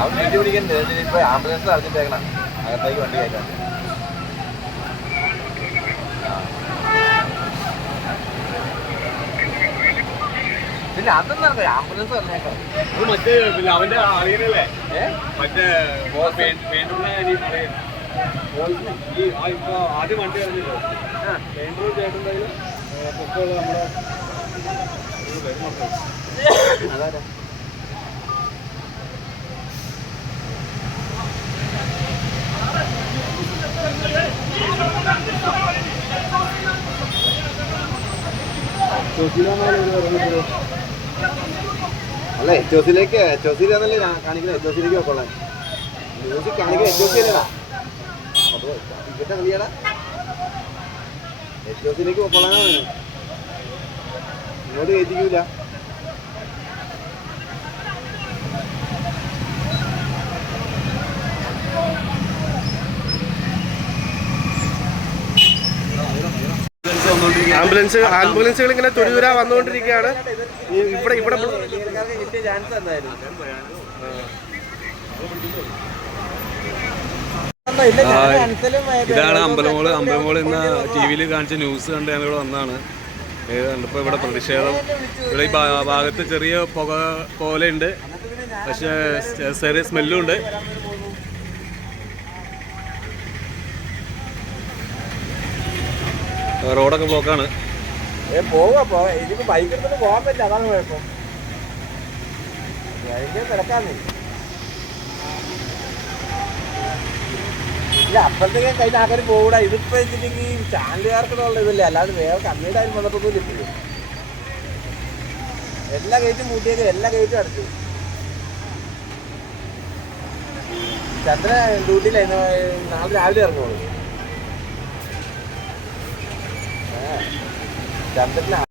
അവൻ വീട്ടിൽ പിടിക്കണ്ടേ ഇപ്പൊ ആംബുലൻസ് അറിഞ്ഞിട്ടേക്കണം അകത്തേക്ക് വണ്ടി കയറ്റാൻ. പിന്നെ അതൊന്നും അറിയാം ആംബുലൻസ് പറഞ്ഞേക്കാം മറ്റേ പിന്നെ അവന്റെ അറിയണല്ലേ? മറ്റേ ഇപ്പൊ ആദ്യം വണ്ടി അറിഞ്ഞല്ലോ? പെയിന്റർ ചേട്ടന്റെ പൊക്കമുള്ള നമ്മുടെ. അതാരാ? അല്ല എച്ച് ഒസിലേക്ക് എച്ച് ഒസിയിലാന്നല്ലേ കാണിക്കുന്നത്? എച്ച് ഒസിയിലേക്ക് വെക്കൊള്ളാൻ മ്യൂസിക് കാണിക്കുന്നത് എച്ച് ഒസിയിലടാ അപ്പോൾ ടിക്കറ്റ് കളിയാടാ എച്ച് ഒസിയിലേക്ക് വെക്കൊള്ളാനാണ് ഇങ്ങോട്ട് കയറ്റിക്കൂല ആംബുലൻസ് ആംബുലൻസുകൾ ഇങ്ങനെ തൊഴിലുരാ വന്നുകൊണ്ടിരിക്കുകയാണ്. ഇവിടെ ഇവിടെ ഇതാണ് അമ്പലമോൾ അമ്പലമോൾ ഇന്ന് ടി വിയിൽ കാണിച്ച ന്യൂസ് കണ്ട് ഞാൻ ഇവിടെ വന്നതാണ് കണ്ടപ്പോൾ ഇവിടെ പ്രതിഷേധം. ഇവിടെ ഈ ഭാഗത്ത് ചെറിയ പുക പോലെ ഉണ്ട്. പക്ഷേ ചെറിയ സ്മെല്ലും ഉണ്ട്. റോഡൊക്കെ ബ്ലോക്കാണ്. എടുത്തിട്ട് പോകാൻ അല്ലാതെ വേറെ എല്ലാ ഗേറ്റും എല്ലാ ഗേറ്റും അടച്ചു. ചന്ദ്ര ഡ്യൂട്ടിയിലായിരുന്നു. നാളെ രാവിലെ ഇറങ്ങുള്ളൂ dám rất là